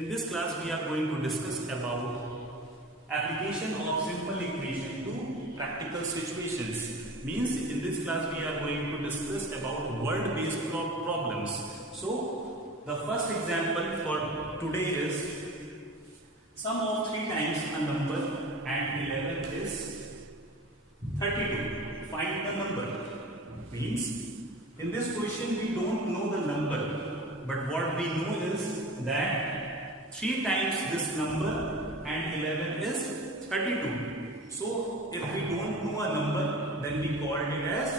In this class we are going to discuss about application of simple equation to practical situations. Means in this class we are going to discuss about word-based problems. So the first example for today is sum of 3 times a number and 11 is 32. Find the number. Means in this question we don't know the number, but what we know is that 3 times this number and 11 is 32. So if we don't know a number, then we called it as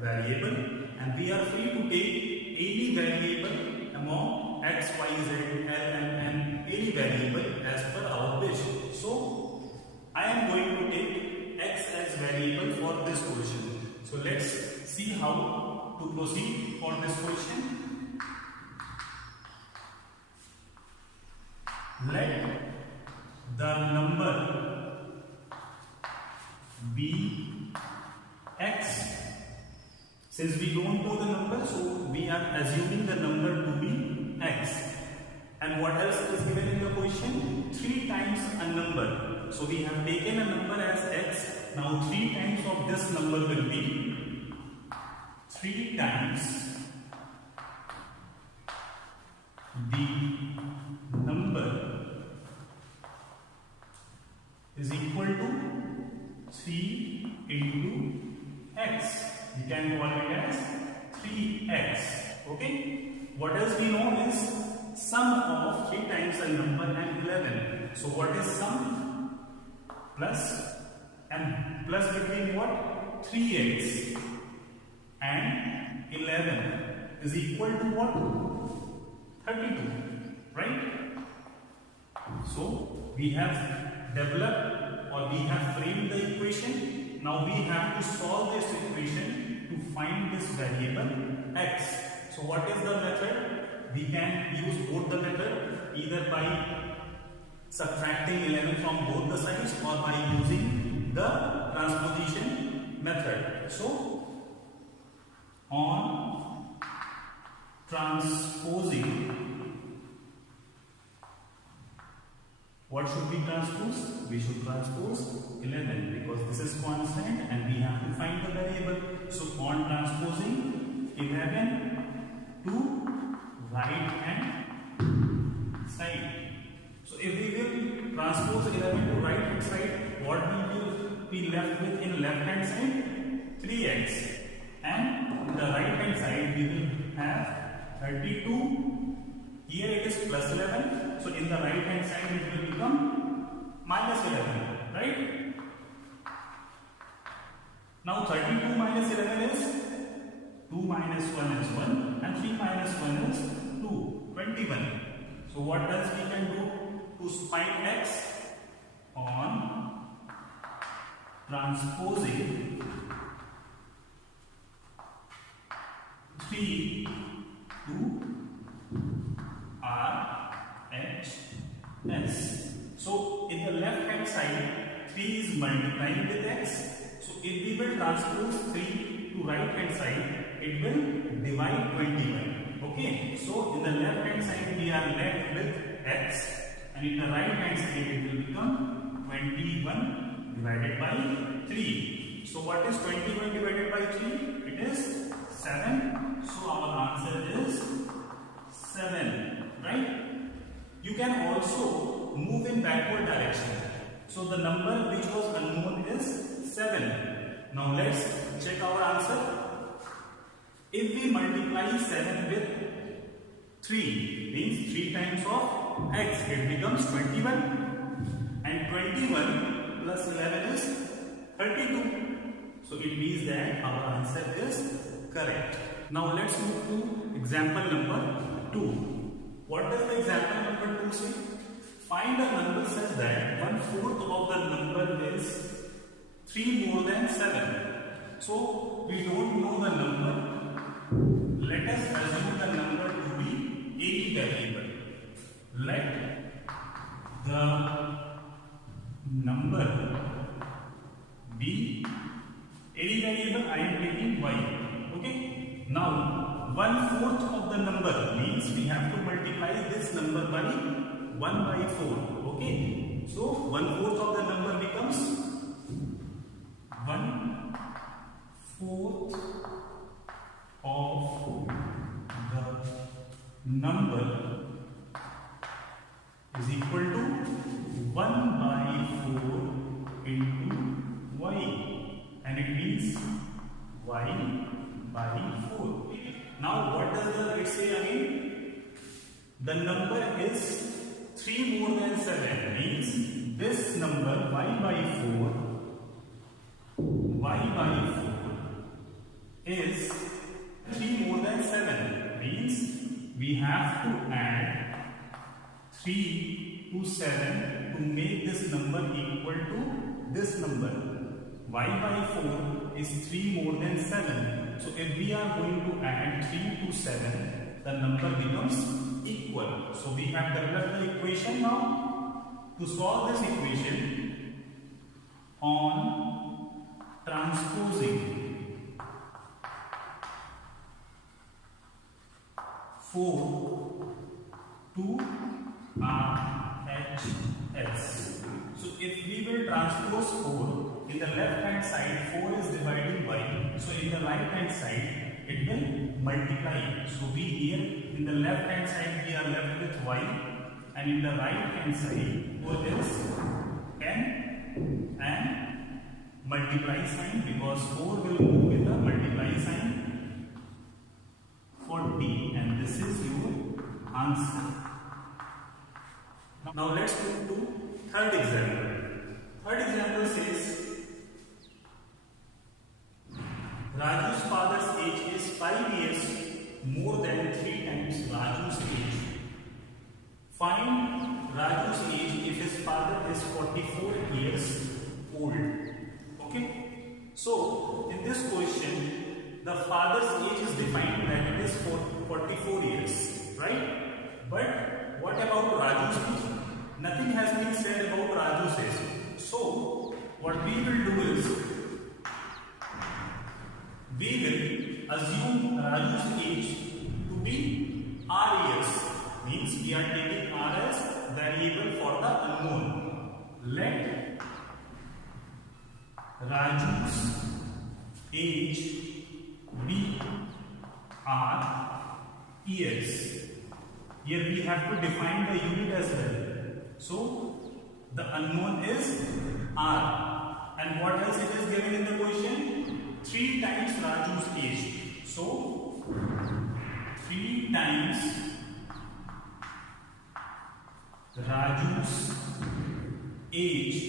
variable, and we are free to take any variable among x, y, z, l, and any variable as per our wish. So I am going to take x as variable for this question. So let's see how to proceed for this question. Let the number be x. Since we don't know the number, so we are assuming the number to be x. And what else is given in the question? 3 times a number. So we have taken a number as x. Now 3 times of this number will be 3 times the number is equal to 3 into x. We can call it as 3x. Okay. What else we know is sum of 3 times a number and 11. So what is sum? Plus, and plus between what? 3x and 11 is equal to what? 32, right? So we have developed or we have framed the equation. Now we have to solve this equation to find this variable x. So what is the method? We can use both the method, either by subtracting 11 from both the sides or by using the transposition method. So on transposing, what should we transpose? We should transpose 11 because this is constant and we have to find the variable. So on transposing 11 to right hand side. So if we will transpose 11 to right hand side, what we will be left with in left hand side? 3x. And in the right hand side we will have 32. Here it is plus 11. So in the right hand side it will become minus 11. Right? Now 32 minus 11 is 2 minus 1 is 1 and 3 minus 1 is 2, 21. So what else we can do to find x? On transposing 3 to RHS. So in the left hand side 3 is multiplying with x. So if we will transpose 3 to right hand side, it will divide 21. Okay, so in the left hand side we are left with x, and in the right hand side it will become 21 divided by 3. So what is 21 divided by 3? It is 7. So our answer is 7. Right? You can also move in backward direction. So the number which was unknown is 7. Now let's check our answer. If we multiply 7 with 3, means 3 times of x, it becomes 21, and 21 plus 11 is 32. So it means that our answer is correct. Now let's move to example number 2. What does the example number 2 say? Find a number such that 1/4 of the number is 3 more than 7. So we don't know the number. Let us assume the number to be any variable. Let the number be any variable. I am taking y. Okay. Now 1/4 of the number means we have to multiply this number by 1 by 4. Okay, so 1/4 of the number becomes 1/4 of the number is equal to 1 by 4 into y, and it means y by 4. Now what does it say again? The number is 3 more than 7, means this number y by 4 is 3 more than 7, means we have to add 3 to 7 to make this number equal to this number. Y by 4 is 3 more than 7. So if we are going to add 3 to 7, the number becomes equal. So we have developed the equation now. To solve this equation, on transposing 4 to RHS. So if we will transpose 4, in the left hand side 4 is dividing by, so in the right hand side it will multiply. So we here in the left hand side we are left with y, and in the right hand side 4 is 10 and multiply sign, because 4 will go with the multiply sign, 40, and this is your answer. Now let's move to third example. Third example says Raju's father's age is 5 years more than 3 times Raju's age. Find Raju's age if his father is 44 years old. Okay, so in this question the father's age is defined that it is 44 years, right? But what about Raju's age? Nothing has been said about Raju's age. So what we will do is we will assume Raju's age to be R years, means we are taking R as variable for the unknown. Let Raju's age be R years. Here we have to define the unit as well. So the unknown is R, and what else it is given in the question? 3 times Raju's age. So 3 times Raju's age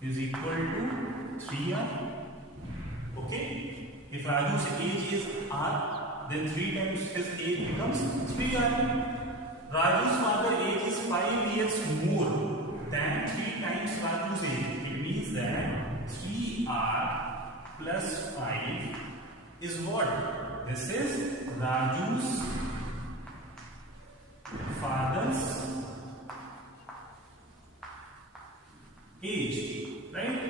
is equal to 3R. Okay, if Raju's age is R, then 3 times his age becomes 3R. Raju's father age is 5 years more than 3 times Raju's age. It means that 3R plus 5 is what? This is Raju's father's age, right?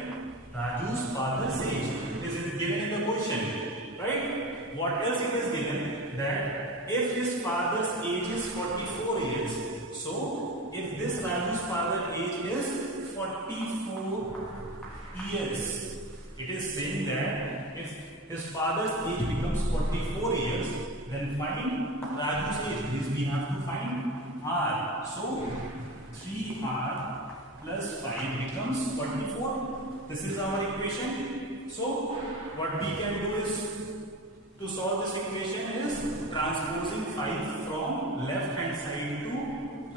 Raju's father's age is given in the question, right? What else it is given? That if his father's age is 44 years, so if this Raju's father's age is 44 years, it is saying that if his father's age becomes 44 years, then find Raju's age. Means we have to find R. So 3R plus 5 becomes 44. This is our equation. So what we can do is, to solve this equation, is transposing 5 from left hand side to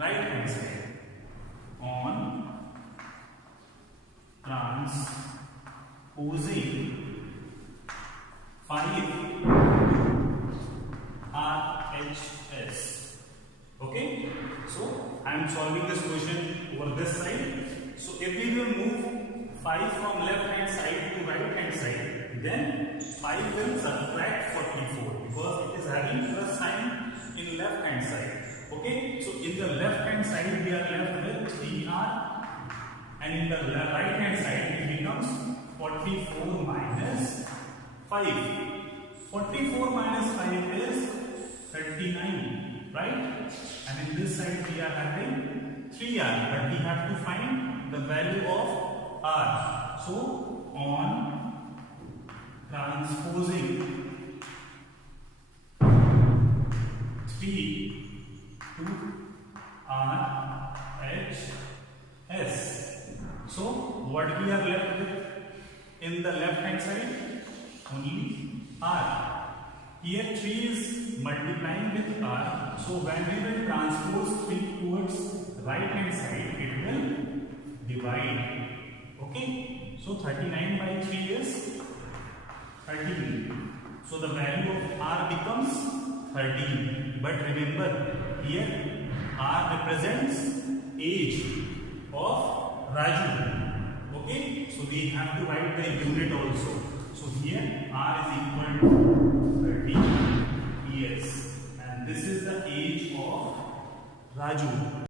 right hand side. On transposing 5 RHS. Okay, so I am solving this question over this side. So if we will move 5 from left hand side to right hand side, then 5 will subtract 44 because it is having plus sign in left hand side. Okay, so in the left hand side we are left with 3R, and in the right hand side it becomes 44 minus 5. 44 minus 5 is 39, right? And in this side we are having 3r, but we have to find the value of r. So on transposing 3 to r h s, so what we are left with in the left hand side? Only r. Here 3 is multiplying with r, so when we will transpose 3 towards right hand side, it will divide. Okay, so 39 by 3 is 13. So the value of r becomes 13. But remember, here r represents age of Raju. Okay, so we have to write the unit also. So here r is equal to 13 years, and this is the age of Raju.